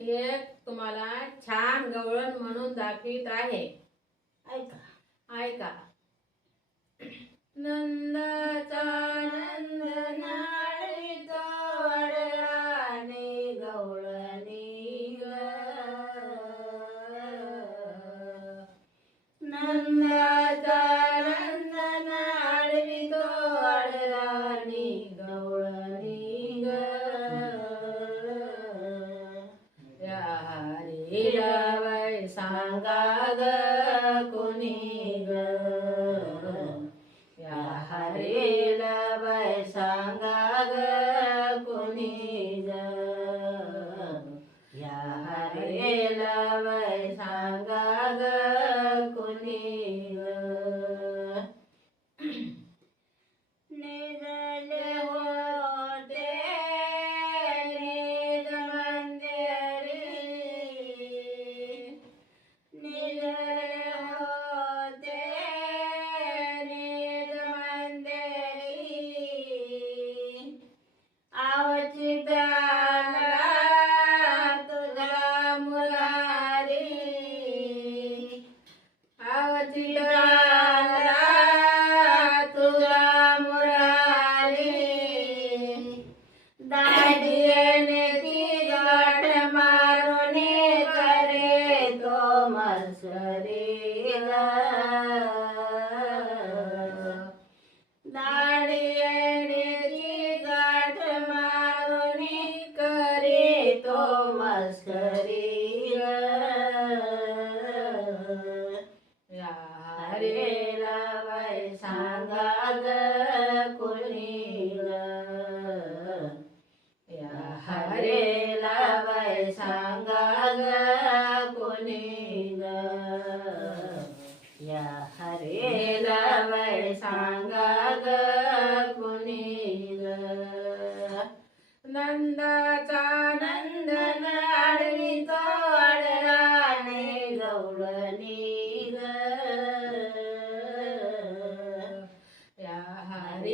हे तुम्हाला छान गवळण म्हणून दाखवित आहे. ऐका. ऐका. नंदाचा नंदना.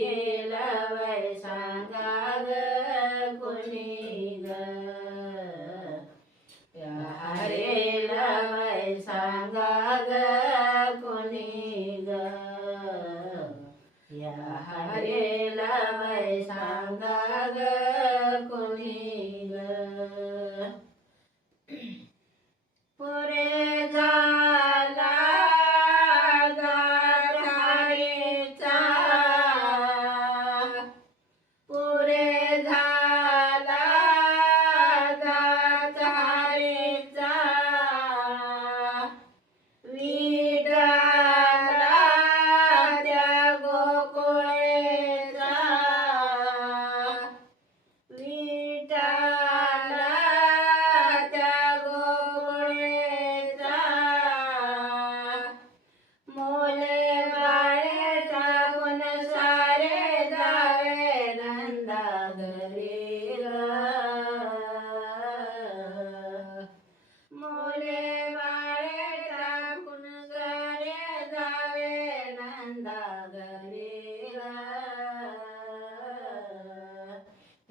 हरिलवै सांगा.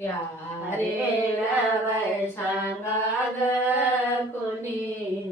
यारेला सांगा कुणी?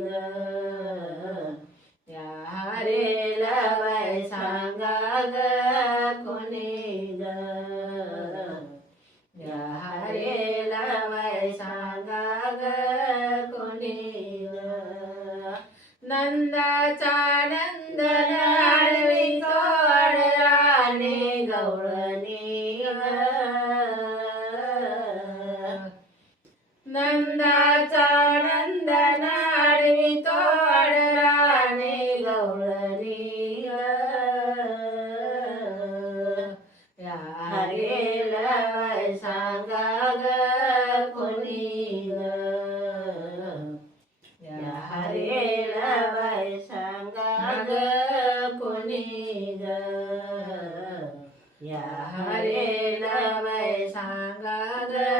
सावळणी गारेला सांगा ग कोणी गारेला सांगा ग कोणी गारेला सांगा ग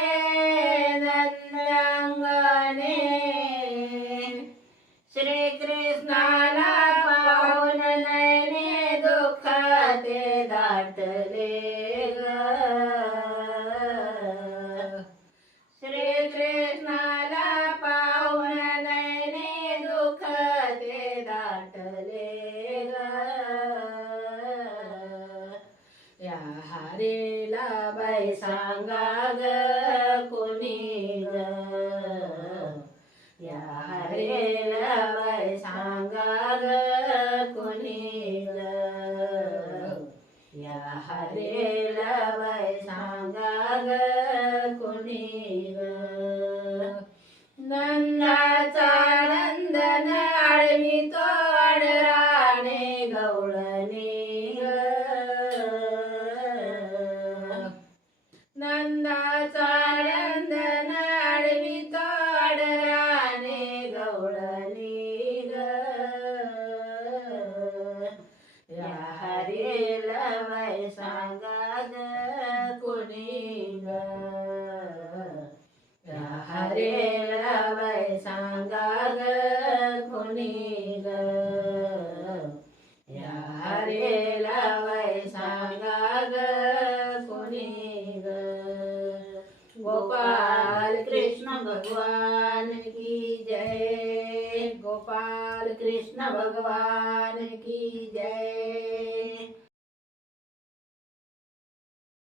काय सांगा ग कोणी ग या रेला बाय सांगा ग कोणी ग या हरेला बाय सांगा ग कोणी ग नंदाचा नंदन आळवी तो या हरेला सांगा ग कोणी ग? या सांगा ग? गोपाल कृष्ण भगवान की जय। गोपाल कृष्ण भगवान की